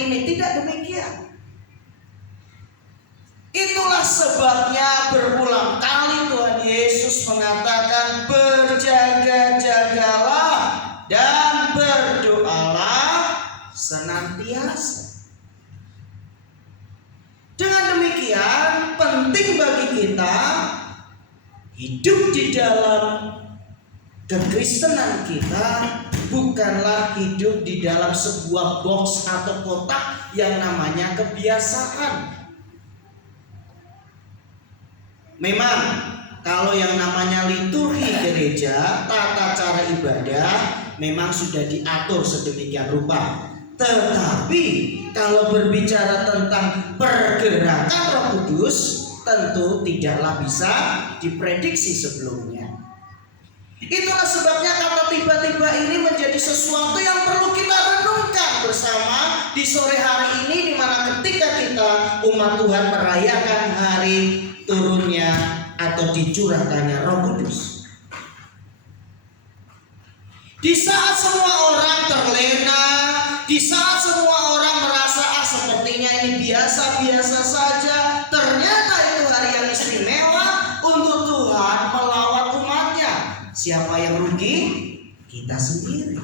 seperti ini. Tidak demikian. Itulah sebabnya berulang kali Tuhan Yesus mengatakan berjaga-jagalah dan berdoalah senantiasa. Dengan demikian penting bagi kita hidup di dalam kekristenan kita bukanlah hidup di dalam sebuah box atau kotak yang namanya kebiasaan. Memang kalau yang namanya liturgi gereja, tata cara ibadah memang sudah diatur sedemikian rupa. Tetapi kalau berbicara tentang pergerakan Roh Kudus, tentu tidaklah bisa diprediksi sebelumnya. Itulah sebabnya kata tiba-tiba ini menjadi sesuatu yang perlu kita renungkan bersama di sore hari ini, di mana ketika kita umat Tuhan merayakan hari turunnya atau dicurahkannya Roh Kudus. Di saat semua orang terlena, di saat semua orang merasa sepertinya ini biasa-biasa saja, ternyata itu hari yang istimewa untuk Tuhan melawat umatnya. Siapa yang rugi? Kita sendiri.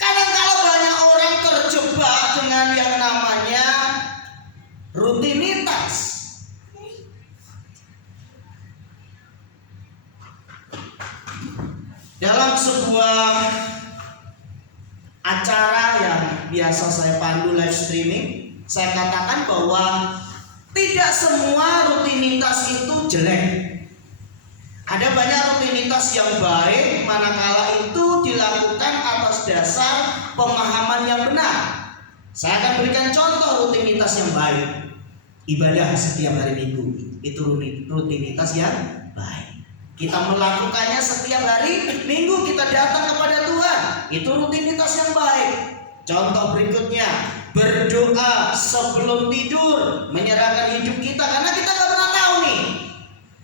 Kadang kalau banyak orang terjebak dengan yang namanya rutinitas. Dalam sebuah acara yang biasa saya pandu live streaming, saya katakan bahwa tidak semua rutinitas itu jelek. Ada banyak rutinitas yang baik manakala itu dilakukan atas dasar pemahaman yang benar. Saya akan berikan contoh rutinitas yang baik. Ibadah setiap hari Minggu itu rutinitas yang baik. Kita melakukannya setiap hari Minggu, kita datang kepada Tuhan, itu rutinitas yang baik. Contoh berikutnya, berdoa sebelum tidur, menyerahkan hidup kita, karena kita nggak pernah tahu nih,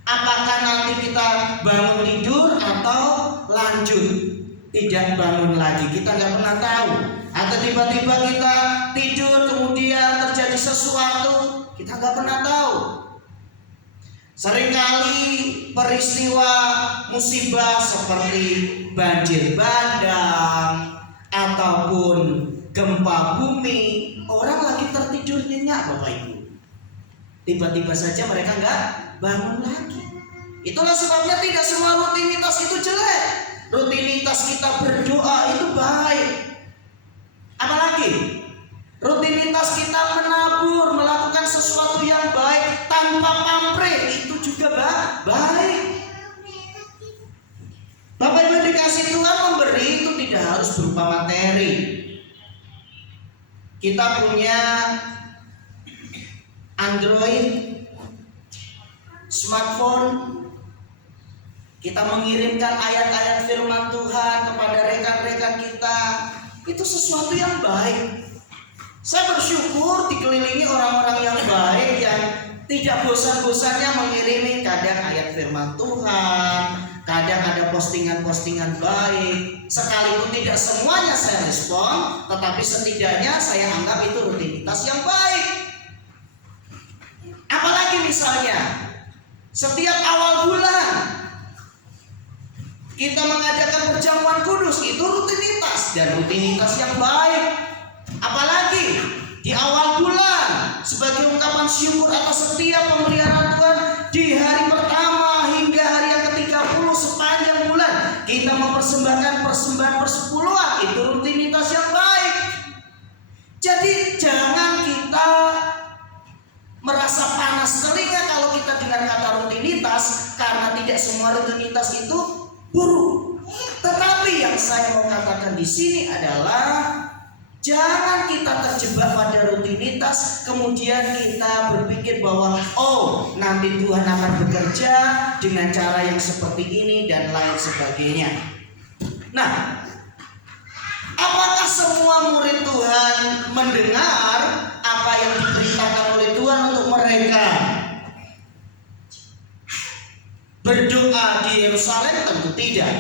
apakah nanti kita bangun tidur atau lanjut tidak bangun lagi, kita nggak pernah tahu. Atau tiba-tiba kita tidur kemudian terjadi sesuatu, kita nggak pernah tahu. Seringkali peristiwa musibah seperti banjir bandang ataupun gempa bumi, orang lagi tertidur nyenyak Bapak Ibu, tiba-tiba saja mereka nggak bangun lagi. Itulah sebabnya tidak semua rutinitas itu jelek. Rutinitas kita berdoa itu baik. Apalagi rutinitas kita menabur, melakukan sesuatu yang baik tanpa pamrih, itu juga baik. Bapak Ibu dikasih Tuhan, memberi itu tidak harus berupa materi. Kita punya Android, smartphone, kita mengirimkan ayat-ayat firman Tuhan kepada rekan-rekan kita, itu sesuatu yang baik. Saya bersyukur dikelilingi orang-orang yang baik yang tidak bosan-bosannya mengirimi kadang ayat firman Tuhan, kadang ada postingan-postingan baik. Sekalipun tidak semuanya saya respon, tetapi setidaknya saya anggap itu rutinitas yang baik. Apalagi misalnya setiap awal bulan kita mengadakan perjamuan kudus, itu rutinitas dan rutinitas yang baik. Apalagi di awal bulan sebagai ungkapan syukur atas setiap pemeliharaan Tuhan di hari pertama hingga hari yang ke-30 sepanjang bulan kita mempersembahkan persembahan persepuluhan, itu rutinitas yang baik. Jadi jangan kita merasa panas telinga kalau kita dengar kata rutinitas, karena tidak semua rutinitas itu buruk. Tetapi yang saya mau katakan di sini adalah jangan kita terjebak pada rutinitas, kemudian kita berpikir bahwa oh nanti Tuhan akan bekerja dengan cara yang seperti ini dan lain sebagainya. Nah, apakah semua murid Tuhan mendengar apa yang diperintahkan oleh Tuhan untuk mereka berdoa di Yerusalem? Tentu tidak.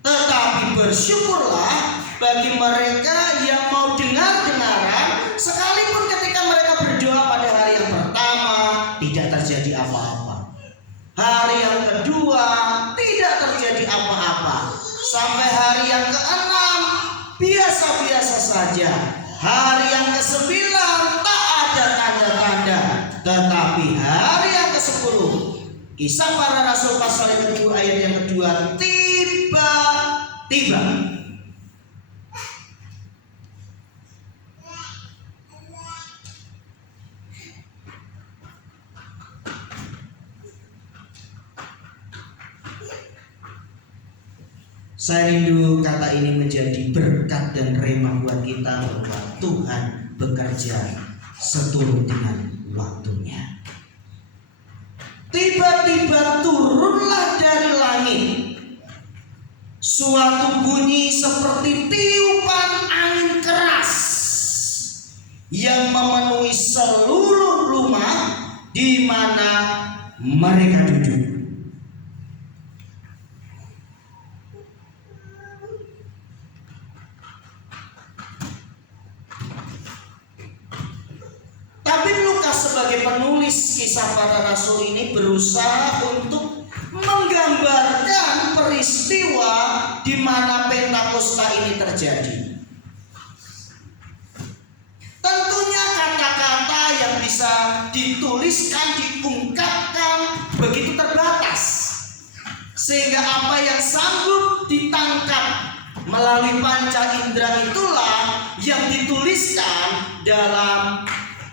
Tetapi bersyukurlah bagi mereka yang mau dengar-dengaran, sekalipun ketika mereka berdoa pada hari yang pertama tidak terjadi apa-apa. Hari yang kedua tidak terjadi apa-apa. Sampai hari yang ke-6 biasa-biasa saja. Hari yang ke-9 tak ada tanda-tanda. Tetapi hari yang ke-10, Kisah Para Rasul pasal yang kedua ayat yang kedua, tiba-tiba saya rindu kata ini menjadi berkat dan rema buat kita bahwa Tuhan bekerja seturut dengan waktunya. Tiba-tiba turunlah dari langit suatu bunyi seperti tiupan angin keras yang memenuhi seluruh rumah di mana mereka duduk. Tabib Lukas sebagai penulis Kisah Para Rasul ini berusaha untuk menggambarkan peristiwa di mana Pentakosta ini terjadi. Tentunya kata-kata yang bisa dituliskan, diungkapkan begitu terbatas, sehingga apa yang sanggup ditangkap melalui panca indera itulah yang dituliskan dalam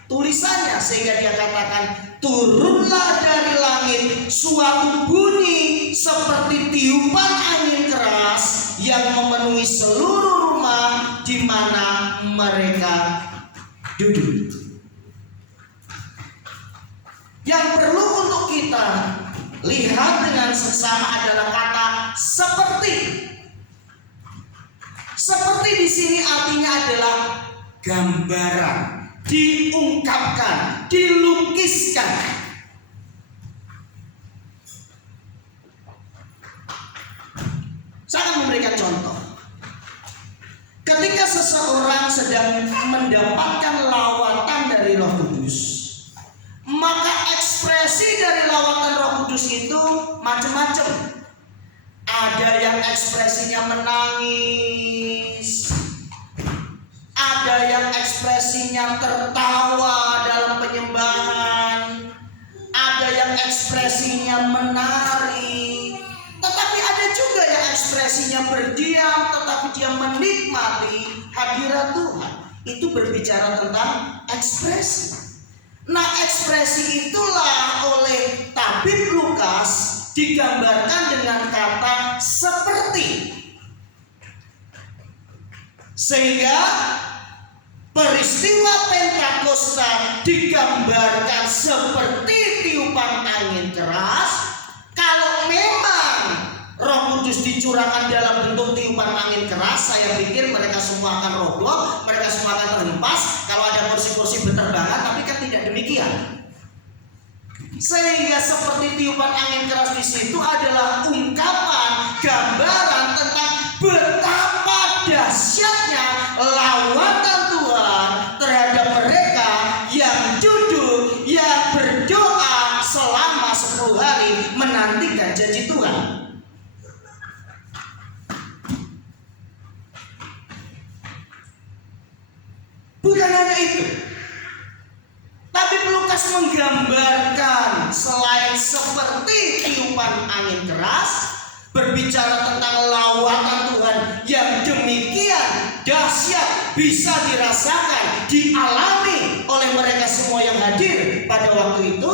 tulisannya, sehingga dia katakan turunlah dari langit suatu bunyi seperti tiupan angin keras yang memenuhi seluruh rumah di mana mereka duduk. Yang perlu untuk kita lihat dengan seksama adalah kata seperti. Seperti di sini artinya adalah gambaran, diungkapkan, dilukiskan. Saya akan memberikan contoh. Ketika seseorang sedang mendapatkan lawatan dari Roh Kudus, maka ekspresi dari lawatan Roh Kudus itu macam-macam. Ada yang ekspresinya menangis, ada yang ekspresinya tertawa dalam penyembahan, ada yang ekspresinya menari, tetapi ada juga yang ekspresinya berdiam tetapi dia menikmati hadirat Tuhan. Itu berbicara tentang ekspresi. Nah, ekspresi itulah oleh Tabib Lukas digambarkan dengan kata seperti, sehingga peristiwa Pentakosta digambarkan seperti tiupan angin keras. Kalau memang Roh Kudus dicurahkan dalam bentuk tiupan angin keras, saya pikir mereka semua akan roboh, mereka semua akan terhempas. Kalau ada kursi-kursi berterbangan, tapi kan tidak demikian. Sehingga seperti tiupan angin keras di situ adalah ungkapan, gambaran tentang betapa dahsyatnya lawatan Tuhan terhadap mereka yang duduk, yang berdoa selama 10 hari menantikan janji Tuhan. Bukan hanya itu, Tabib Lukas menggambarkan selain seperti tiupan angin keras, berbicara tentang lawatan Tuhan yang demikian dahsyat bisa dirasakan, dialami oleh mereka semua yang hadir pada waktu itu.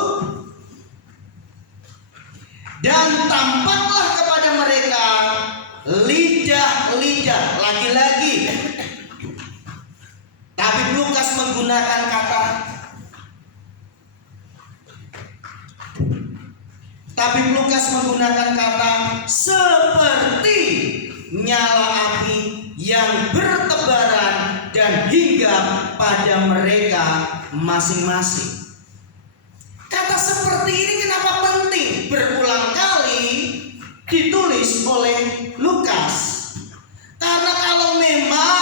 Dan tampaklah kepada mereka lidah-lidah, lagi-lagi Tabib Lukas menggunakan kata seperti nyala api yang bertebaran dan hinggap pada mereka masing-masing. Kata seperti ini kenapa penting? Berulang kali ditulis oleh Lukas. Karena kalau memang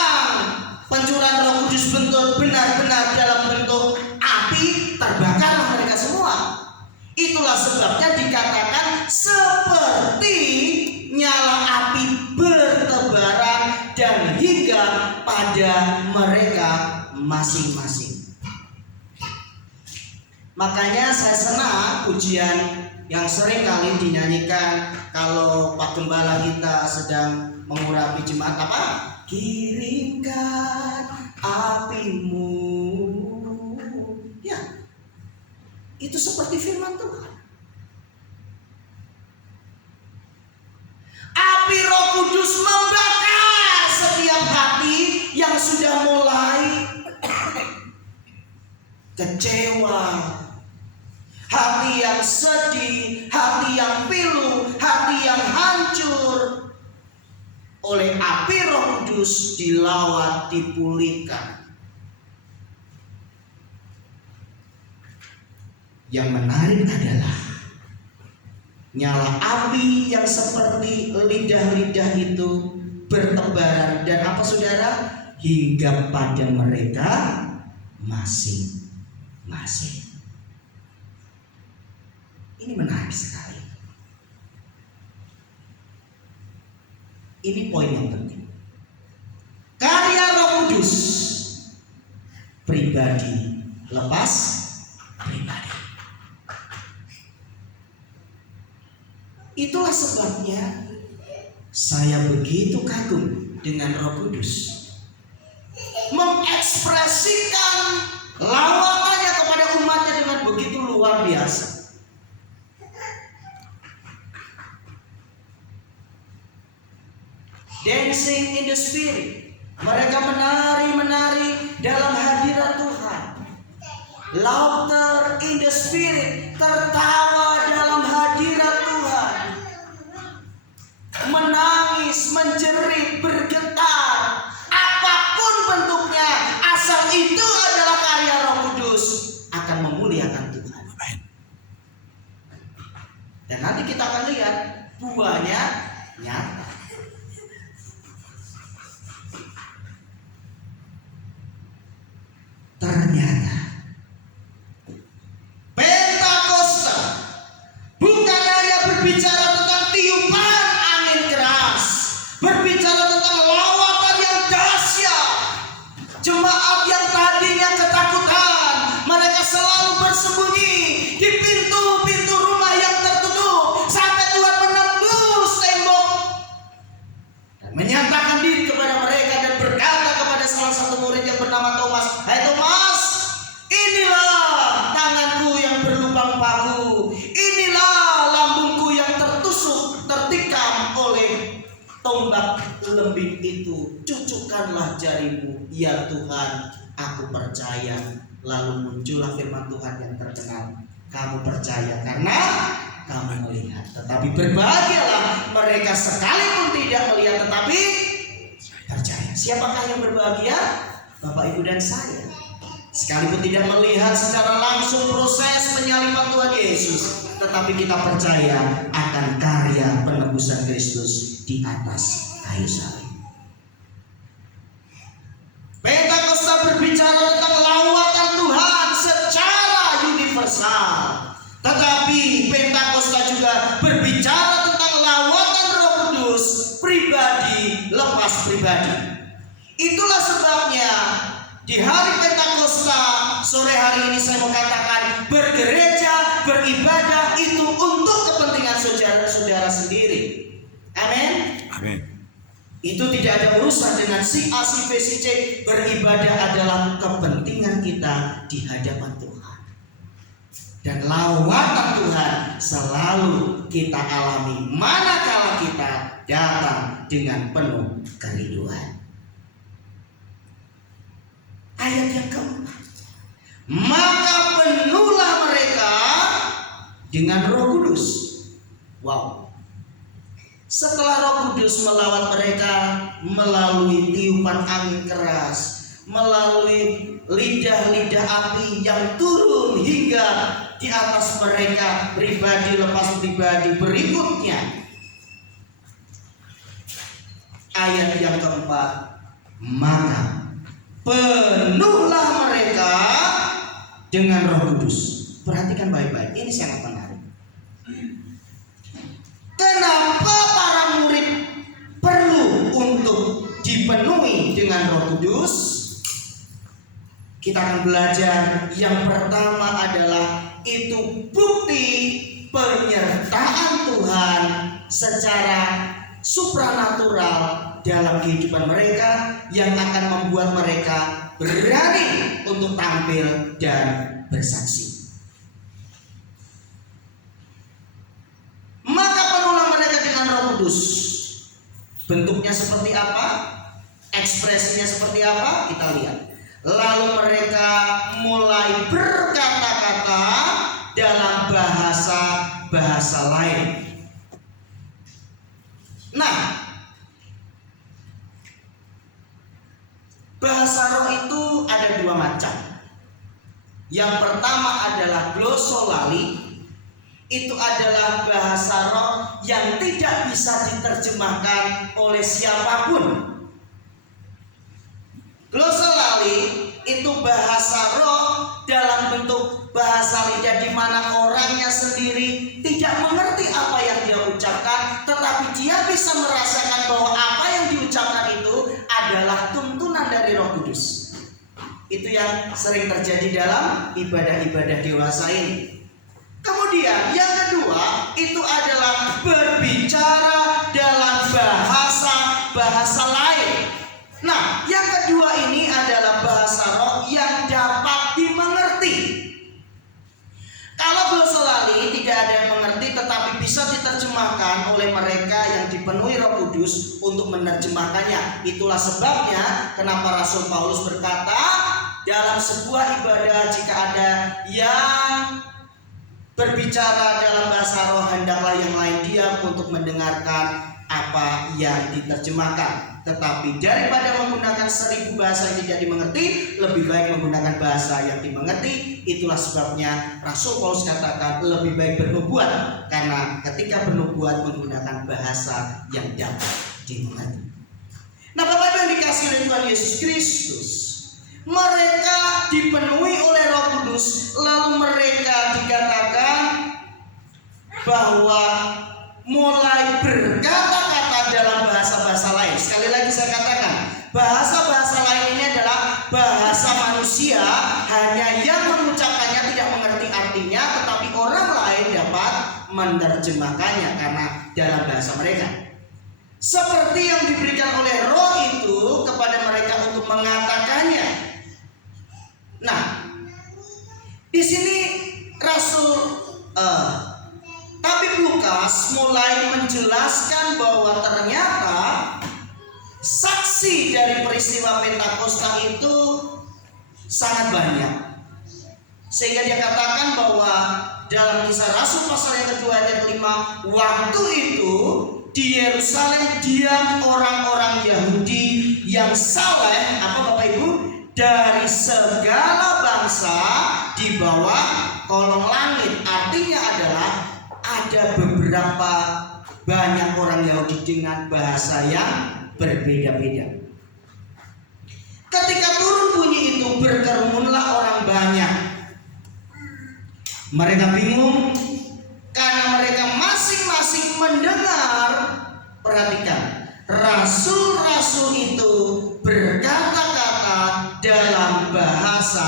hingga pada mereka masing-masing. Makanya saya senang pujian yang sering kali dinyanyikan kalau Pak Gembala kita sedang mengurapi jemaat, apa? Kirimkan apimu. Ya, itu seperti firman Tuhan. Api Roh Kudus membakar setiap hati yang sudah mulai kecewa, hati yang sedih, hati yang pilu, hati yang hancur. Oleh api Roh Kudus dilawat, dipulihkan. Yang menarik adalah nyala api yang seperti lidah-lidah itu bertebaran, dan apa saudara? Hingga pada mereka masing-masing. Ini menarik sekali. Ini poin yang penting. Karya Roh Kudus, pribadi lepas pribadi. Itulah sebabnya saya begitu kagum dengan Roh Kudus, mengekspresikan lawatannya kepada umatnya dengan begitu luar biasa. Dancing in the Spirit, mereka menari dalam hadirat Tuhan. Laughter in the Spirit, tertawa dalam hadirat Tuhan. Menangis, menjerit, bergetar, apapun bentuknya, asal itu adalah karya Roh Kudus, akan memuliakan Tuhan. Dan nanti kita akan lihat buahnya nyata. Ternyata Pentakosta bukan hanya berbicara tentang tiupan angin keras, berbicara tentang lawatan yang dahsyat. Jemaat yang tadinya ketakutan, mereka selalu bersembunyi di pintu-pintu rumah yang tertutup sampai Tuhan menembus tembok dan menyatakan diri kepada mereka dan berkata kepada salah satu murid yang bernama Thomas, "Hai Thomas, inilah tanganku yang berlubang paku, inilah lambungku yang tertusuk, tertikam oleh tombak lembing itu. Cucukkanlah jarimu, ya Tuhan, aku percaya." Lalu muncullah firman Tuhan yang terkenal, "Kamu percaya karena kamu melihat, tetapi berbahagialah mereka sekalipun tidak melihat tetapi percaya." Siapakah yang berbahagia? Bapak, Ibu, dan saya. Sekalipun tidak melihat secara langsung proses penyaliban Tuhan Yesus, tetapi kita percaya akan karya penebusan Kristus di atas kayu salib. Pentakosta berbicara tentang lawatan Tuhan secara universal, tetapi Pentakosta juga berbicara tentang lawatan Roh Kudus pribadi lepas pribadi. Itulah sebabnya di hari Pentakosta sore hari ini saya mau katakan, bergereja, beribadah itu untuk kepentingan saudara-saudara sendiri. Amin. Amin. Itu tidak ada urusan dengan si A, si B, si C. Beribadah adalah kepentingan kita di hadapan Tuhan. Dan lawatan Tuhan selalu kita alami manakala kita datang dengan penuh kerinduan. Ayat yang keempat, maka penuhlah mereka dengan Roh Kudus. Wow. Setelah Roh Kudus melawat mereka melalui tiupan angin keras, melalui lidah-lidah api yang turun hingga di atas mereka pribadi lepas pribadi. Berikutnya ayat yang keempat, maka penuhlah mereka dengan Roh Kudus. Perhatikan baik-baik, ini sangat menarik. Kenapa para murid perlu untuk dipenuhi dipenuhi dengan Roh Kudus, kita akan belajar yang pertama adalah itu bukti penyertaan Tuhan secara supranatural dalam kehidupan mereka yang akan membuat mereka berani untuk tampil dan bersaksi. Maka penuhilah mereka dengan Roh Kudus. Bentuknya seperti apa? Ekspresinya seperti apa? Kita lihat. Lalu mereka mulai berkata-kata dalam bahasa lain. Nah, bahasa roh itu ada dua macam. Yang pertama adalah glosolali. Itu adalah bahasa roh yang tidak bisa diterjemahkan oleh siapapun. Glosolali itu bahasa roh dalam bentuk bahasa lidah di mana orangnya sendiri tidak mengerti apa yang dia ucapkan, tetapi dia bisa merasakan bahwa apa yang diucapkan itu adalah tuntunan dari Roh Kudus. Itu yang sering terjadi dalam ibadah-ibadah dewasa ini. Kemudian yang kedua itu adalah berbicara dalam bahasa lain. Nah, yang kedua ini adalah bahasa roh yang dapat dimengerti. Kalau glosolali tidak ada yang mengerti, tetapi bisa diterjemahkan oleh mereka yang dipenuhi Roh Kudus untuk menerjemahkannya. Itulah sebabnya kenapa Rasul Paulus berkata dalam sebuah ibadah, jika ada yang berbicara dalam bahasa roh, hendaklah yang lain diam untuk mendengarkan apa yang diterjemahkan. Tetapi daripada menggunakan 1000 bahasa yang tidak dimengerti, lebih baik menggunakan bahasa yang dimengerti. Itulah sebabnya Rasul Paulus katakan lebih baik bernubuat, karena ketika bernubuat menggunakan bahasa yang dapat dimengerti. Nah, Bapak Ibu yang dikasihi oleh Tuhan Yesus Kristus, mereka dipenuhi oleh Roh Kudus, lalu mereka dikatakan bahwa mulai berkata-kata dalam bahasa-bahasa lain. Sekali lagi saya katakan, bahasa-bahasa lain ini adalah bahasa manusia, hanya yang mengucapkannya tidak mengerti artinya, tetapi orang lain dapat menerjemahkannya karena dalam bahasa mereka. Seperti yang diberikan oleh Roh itu kepada mereka untuk mengatakannya. Nah, di sini Tabib Lukas mulai menjelaskan bahwa ternyata saksi dari peristiwa Pentakosta itu sangat banyak, sehingga dia katakan bahwa dalam Kisah Rasul pasal yang kedua ayat 5, waktu itu di Yerusalem diam orang-orang Yahudi yang saleh, apa Bapak Ibu, dari segala bangsa di bawah kolong langit. Artinya adalah ada beberapa banyak orang Yahudi dengan bahasa yang berbeda-beda. Ketika turun bunyi itu, berkerumunlah orang banyak. Mereka bingung karena mereka masing-masing mendengar. Perhatikan, rasul-rasul itu berkata-kata dalam bahasa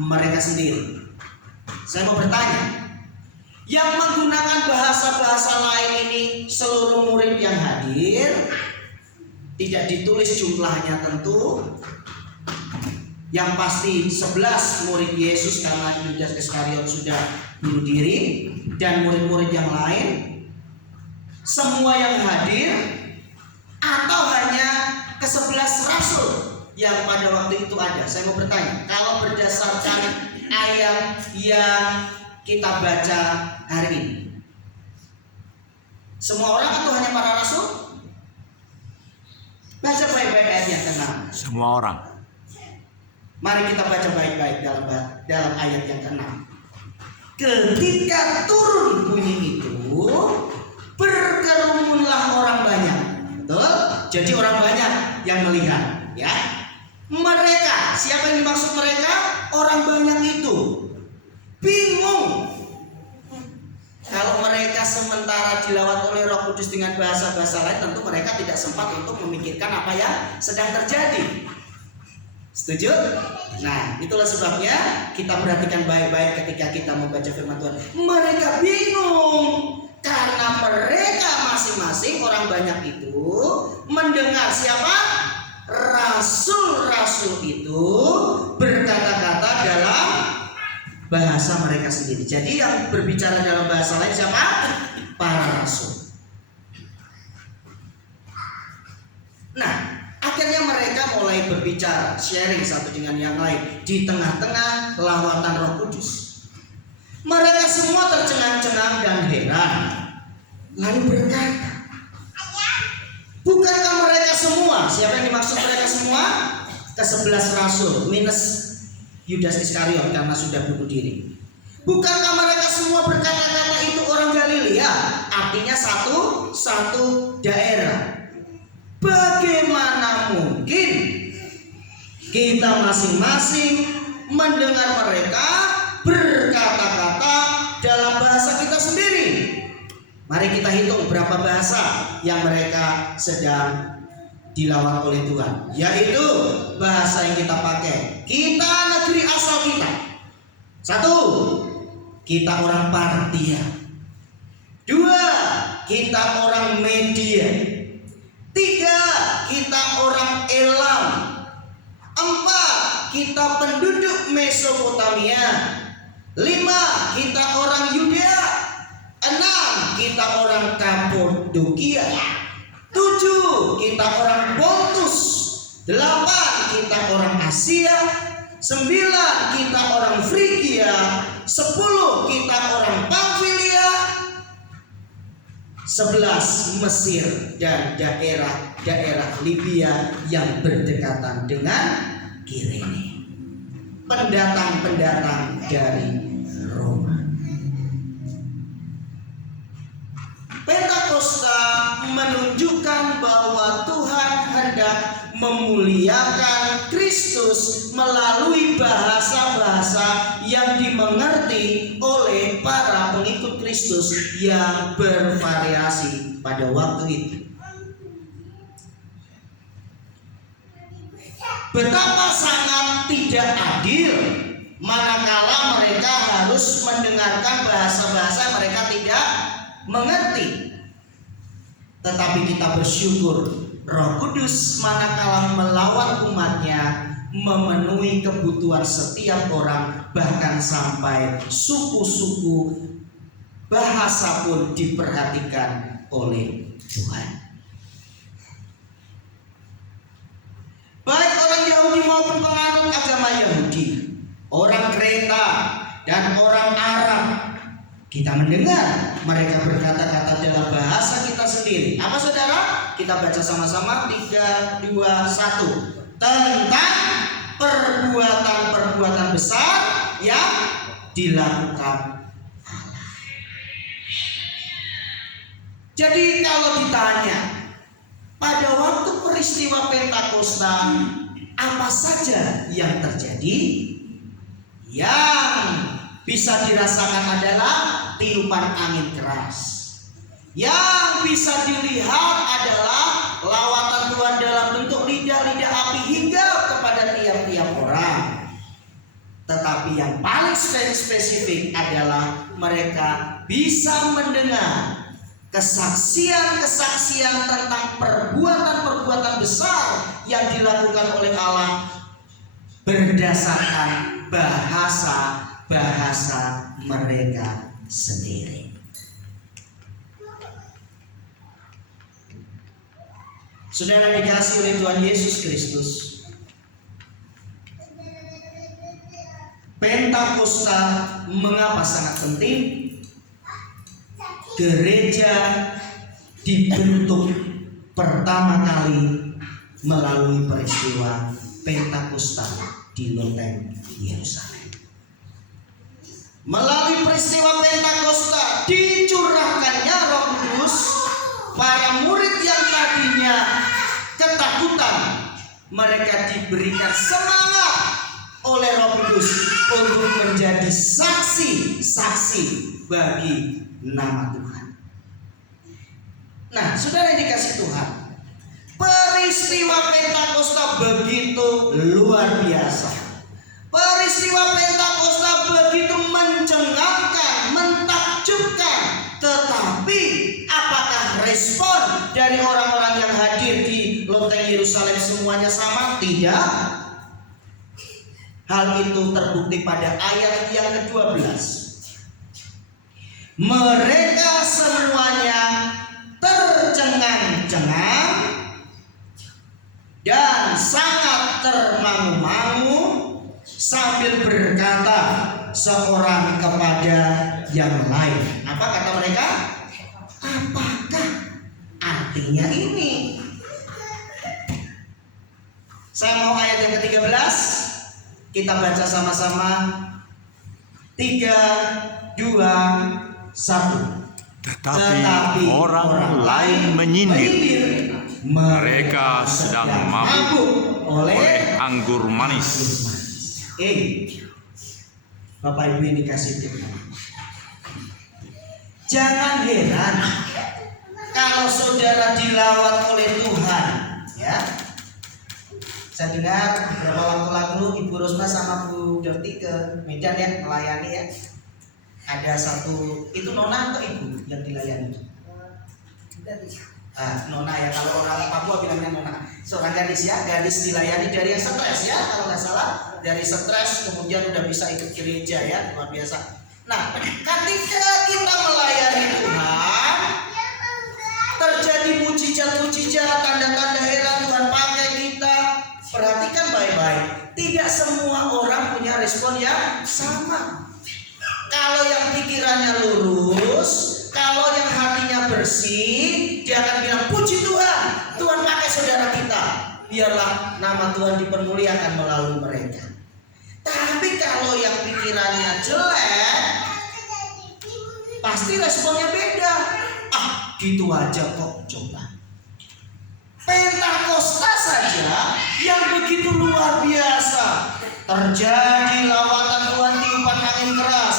mereka sendiri. Saya mau bertanya, yang menggunakan bahasa-bahasa lain ini seluruh murid yang hadir? Tidak ditulis jumlahnya tentu. Yang pasti 11 murid Yesus, karena Yudas Iskariot sudah bunuh diri, dan murid-murid yang lain. Semua yang hadir, atau hanya ke-11 rasul yang pada waktu itu ada? Saya mau bertanya, kalau berdasarkan ayat yang kita baca hari ini, semua orang atau hanya para rasul? Baca baik-baik ayat yang ke-6. Semua orang. Mari kita baca baik-baik dalam ayat yang ke-6. Ketika turun bunyi itu, berkerumunlah orang banyak. Betul? Jadi orang banyak yang melihat, ya. Mereka, siapa yang dimaksud mereka? Orang banyak itu bingung. Kalau mereka sementara dilawat oleh Roh Kudus dengan bahasa-bahasa lain, tentu mereka tidak sempat untuk memikirkan apa yang sedang terjadi. Setuju? Nah, itulah sebabnya kita perhatikan baik-baik ketika kita membaca firman Tuhan. Mereka bingung karena mereka masing-masing orang banyak itu mendengar siapa? Rasul-rasul itu berkata-kata dalam bahasa mereka sendiri. Jadi yang berbicara dalam bahasa lain siapa? Para rasul. Nah, akhirnya mereka mulai berbicara, sharing satu dengan yang lain di tengah-tengah lawatan Roh Kudus. Mereka semua tercengang-cengang dan heran. Lalu berkata, bukankah mereka semua? Siapa yang dimaksud mereka semua? Ke-11 rasul minus Yudas Iskariot karena sudah bunuh diri. Bukankah mereka semua berkata-kata itu orang Galilea? Artinya satu daerah. Bagaimana mungkin kita masing-masing mendengar mereka berkata-kata dalam bahasa kita sendiri? Mari kita hitung berapa bahasa yang mereka sedang dilawat oleh Tuhan. Yaitu bahasa yang kita pakai. Kita negeri asal kita. 1. Kita orang Partia. 2. Kita orang Media. 3. Kita orang Elam. 4. Kita penduduk Mesopotamia. 5. Kita orang Yudea. 6. Kita orang Kapadokia. 7. Kita orang Pontus. 8. Kita orang Asia. 9. Kita orang Frigia. 10. Kita orang Pamfilia. 11. Mesir dan daerah Libya yang berdekatan dengan Kirene. Pendatang-pendatang dari Roma. Pentakosta menunjukkan bahwa Tuhan hendak memuliakan Kristus melalui bahasa-bahasa yang dimengerti oleh para pengikut Kristus yang bervariasi pada waktu itu. Betapa sangat tidak adil manakala mereka harus mendengarkan bahasa-bahasa yang mereka tidak mengerti. Tetapi kita bersyukur Roh Kudus manakala melawan umatnya memenuhi kebutuhan setiap orang, bahkan sampai suku-suku bahasa pun diperhatikan oleh Tuhan. Baik orang Yahudi maupun penganut agama Yahudi, orang Kreta dan orang Arab, kita mendengar mereka berkata-kata dalam bahasa kita sendiri. Apa saudara? Kita baca sama-sama 3, 2, 1. Tentang perbuatan-perbuatan besar yang dilakukan Allah. Jadi kalau ditanya pada waktu peristiwa Pentakosta apa saja yang terjadi? Yang bisa dirasakan adalah tiupan angin keras. Yang bisa dilihat adalah lawatan Tuhan dalam bentuk lidah-lidah api hingga kepada tiap-tiap orang. Tetapi yang paling spesifik adalah mereka bisa mendengar kesaksian-kesaksian tentang perbuatan-perbuatan besar yang dilakukan oleh Allah berdasarkan bahasa mereka sendiri. Saudara dikasihi oleh Tuhan Yesus Kristus, Pentakosta mengapa sangat penting? Gereja dibentuk pertama kali melalui peristiwa Pentakosta di loteng Yerusalem. Melalui peristiwa Pentakosta dicurahkannya Roh Kudus. Para murid yang tadinya ketakutan, mereka diberikan semangat oleh Roh Kudus untuk menjadi saksi-saksi bagi nama Tuhan. Nah, saudara yang dikasih Tuhan, Peristiwa Pentakosta begitu luar biasa. Peristiwa Pentakosta begitu mencengangkan, mentakjubkan. Tetapi apakah respon dari orang-orang yang hadir di loteng Yerusalem semuanya sama? Tidak. Hal itu terbukti pada ayat yang ke-12. Mereka semuanya tercengang-cengang dan sangat termangu-mangu sambil berkata seorang kepada yang lain. Apa kata mereka? Apakah artinya ini? Saya mau ayat yang ke-13. Kita baca sama-sama. 3, 2, 1. Tetapi orang lain menyindir, mereka sedang mabuk oleh anggur manis. Bapak Ibu ini kasih Tuhan. Jangan heran kalau saudara dilawat oleh Tuhan, ya. Saya dengar beberapa waktu lalu Ibu Rosma sama Bu Dorti ke Medan ya, melayani ya. Ada satu, itu nona atau ibu yang dilayani? Nona ya, kalau orang Papua bilangnya nona. Seorang gadis ya, gadis dilayani dari yang stres ya, kalau nggak salah dari stres kemudian udah bisa ikut gereja ya, luar biasa. Nah, ketika kita melayani Tuhan, terjadi mujizat-mujizat, tanda-tanda heran Tuhan pakai kita. Perhatikan baik-baik, tidak semua orang punya respon yang sama. Kalau yang pikirannya lurus, kalau yang hatinya bersih, dia akan bilang puji Tuhan, Tuhan pakai saudara kita, biarlah nama Tuhan dipermuliakan melalui mereka. Tapi kalau yang pikirannya jelek, pasti responnya beda. Gitu aja kok, coba. Pentakosta saja yang begitu luar biasa, terjadi lawatan Tuhan, tiupan angin keras,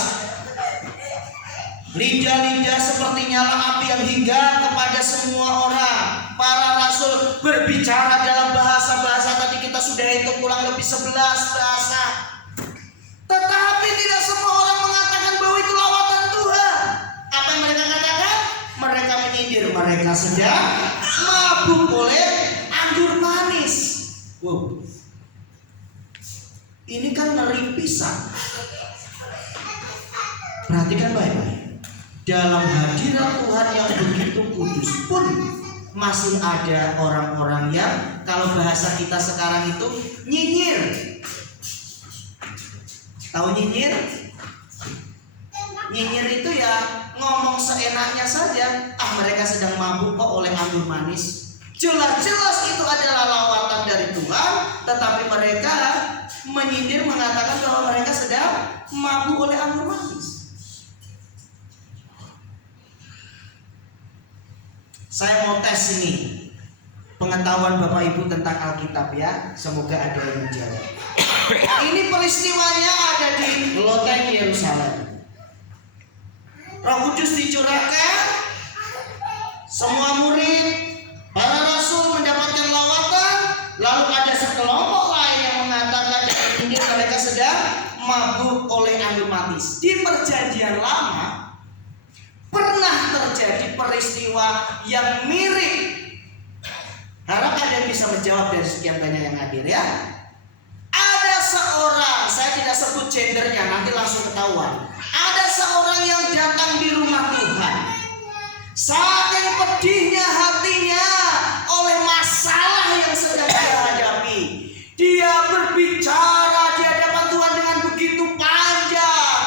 lidah-lidah seperti nyala api yang hingga kepada semua orang. Para rasul berbicara dalam bahasa-bahasa, tadi kita sudah hitung kurang lebih 11 bahasa. Tetapi tidak semua orang mengatakan bahwa itu lawatan Tuhan. Apa yang mereka katakan? Mereka menyindir, mereka sedang mabuk oleh anggur manis. Wow. Ini kan ngeri pisan. Perhatikan baik-baik. Dalam hadirat Tuhan yang begitu kudus pun masih ada orang-orang yang, kalau bahasa kita sekarang itu, nyinyir. Tahu nyinyir? Nyinyir itu ya ngomong seenaknya saja. Mereka sedang mabuk kok oleh anggur manis. Jelas-jelas itu adalah lawatan dari Tuhan, tetapi mereka menyindir, mengatakan bahwa mereka sedang mabuk oleh anggur manis. Saya mau tes ini pengetahuan Bapak Ibu tentang Alkitab ya. Semoga ada yang menjawab. Ini peristiwanya ada di loteng Yerusalem. Roh Kudus dicurahkan, semua murid, para rasul mendapatkan lawatan. Lalu ada sekelompok lain yang mengatakan ini mereka sedang mabuk oleh anggur manis. Di Perjanjian Lama pernah terjadi peristiwa yang mirip. Harap ada yang bisa menjawab dari sekian banyak yang hadir ya. Ada seorang, saya tidak sebut gendernya, nanti langsung ketahuan. Ada seorang yang datang di rumah Tuhan. Saking pedihnya hatinya oleh masalah yang sedang dia hadapi, dia berbicara di hadapan Tuhan dengan begitu panjang.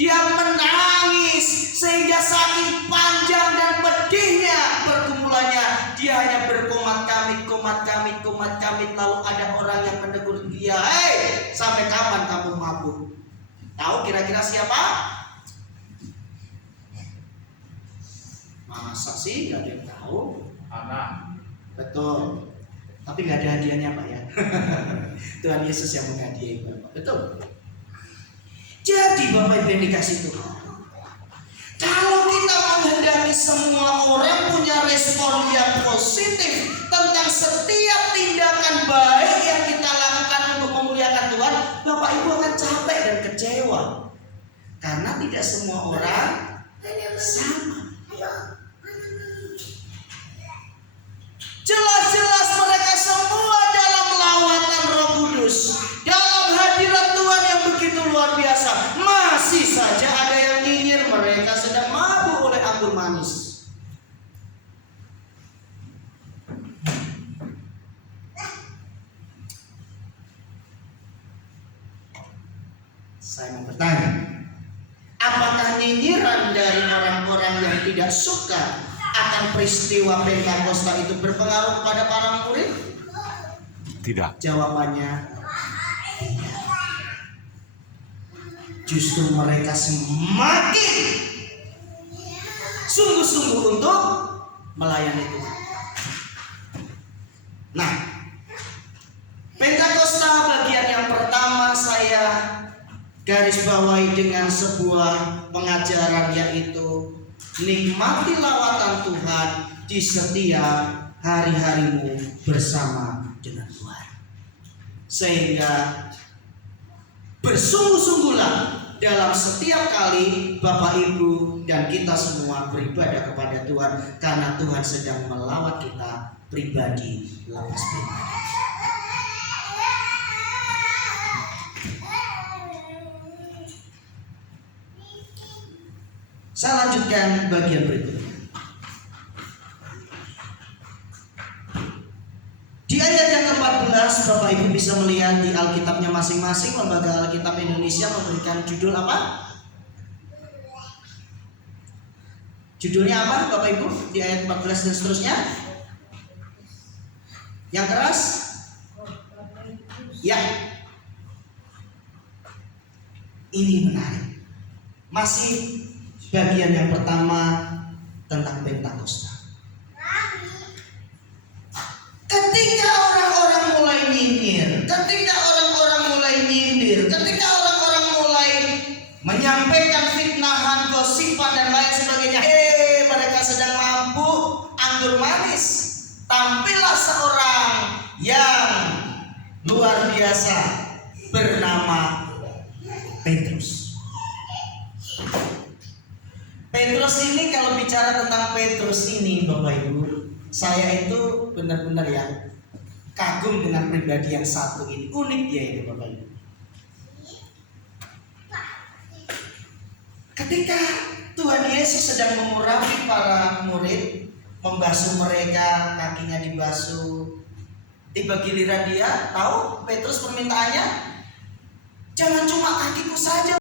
Dia menangis sehingga saking panjang dan pedihnya pergumulannya, dia hanya berkomat-kamit. Lalu ada orang yang menegur dia, "Hei, sampai kapan kamu mabuk?" Tahu kira-kira siapa? Masa sih gak ada yang tahu? Anak. Betul. Tapi gak ada hadiahnya Pak ya. Tuhan Yesus yang menghadiahi Bapak. Betul. Jadi Bapak Ibu yang dikasih Tuhan, kalau kita menghendaki semua orang punya respon yang positif tentang setiap tindakan baik yang kita lakukan untuk memuliakan Tuhan, Bapak Ibu akan capek dan kecewa. Karena tidak semua orang sama. Jelas-jelas mereka semua dalam lawatan Roh Kudus, dalam hadirat Tuhan yang begitu luar biasa. Masih saja ada yang nyinyir mereka sedang mabuk oleh anggur manis. Saya mau bertanya, apakah nyinyiran dari orang-orang yang tidak suka akan peristiwa Pentakosta itu berpengaruh pada para murid? Tidak. Jawabannya, justru mereka semakin sungguh-sungguh untuk melayani Tuhan. Nah, Pentakosta bagian yang pertama saya garis bawahi dengan sebuah pengajaran, yaitu nikmati lawatan Tuhan di setiap hari-harimu bersama dengan Tuhan. Sehingga bersungguh-sungguhlah dalam setiap kali Bapak Ibu dan kita semua beribadah kepada Tuhan, karena Tuhan sedang melawat kita pribadi lepas pribadi. Saya lanjutkan bagian berikutnya. Di ayat yang ke-14, Bapak Ibu bisa melihat di Alkitabnya masing-masing. Lembaga Alkitab Indonesia memberikan judul apa? Judulnya apa Bapak Ibu? Di ayat 14 dan seterusnya. Yang keras? Ya. Ini menarik. Masih bagian yang pertama tentang Pentakosta. Ketika orang-orang mulai nyinyir, ketika orang-orang mulai nyindir, ketika orang-orang mulai menyampaikan fitnahan, gosipan dan lain sebagainya, mereka sedang mabuk anggur manis. Tampillah seorang yang luar biasa bernama Petrus. Petrus ini, kalau bicara tentang Petrus ini Bapak Ibu, saya itu benar-benar ya kagum dengan pribadi yang satu ini. Unik ya ini Bapak Ibu. Ketika Tuhan Yesus sedang mengurapi para murid, membasuh mereka, kakinya dibasuh, tiba giliran dia, tahu Petrus permintaannya, jangan cuma kakiku saja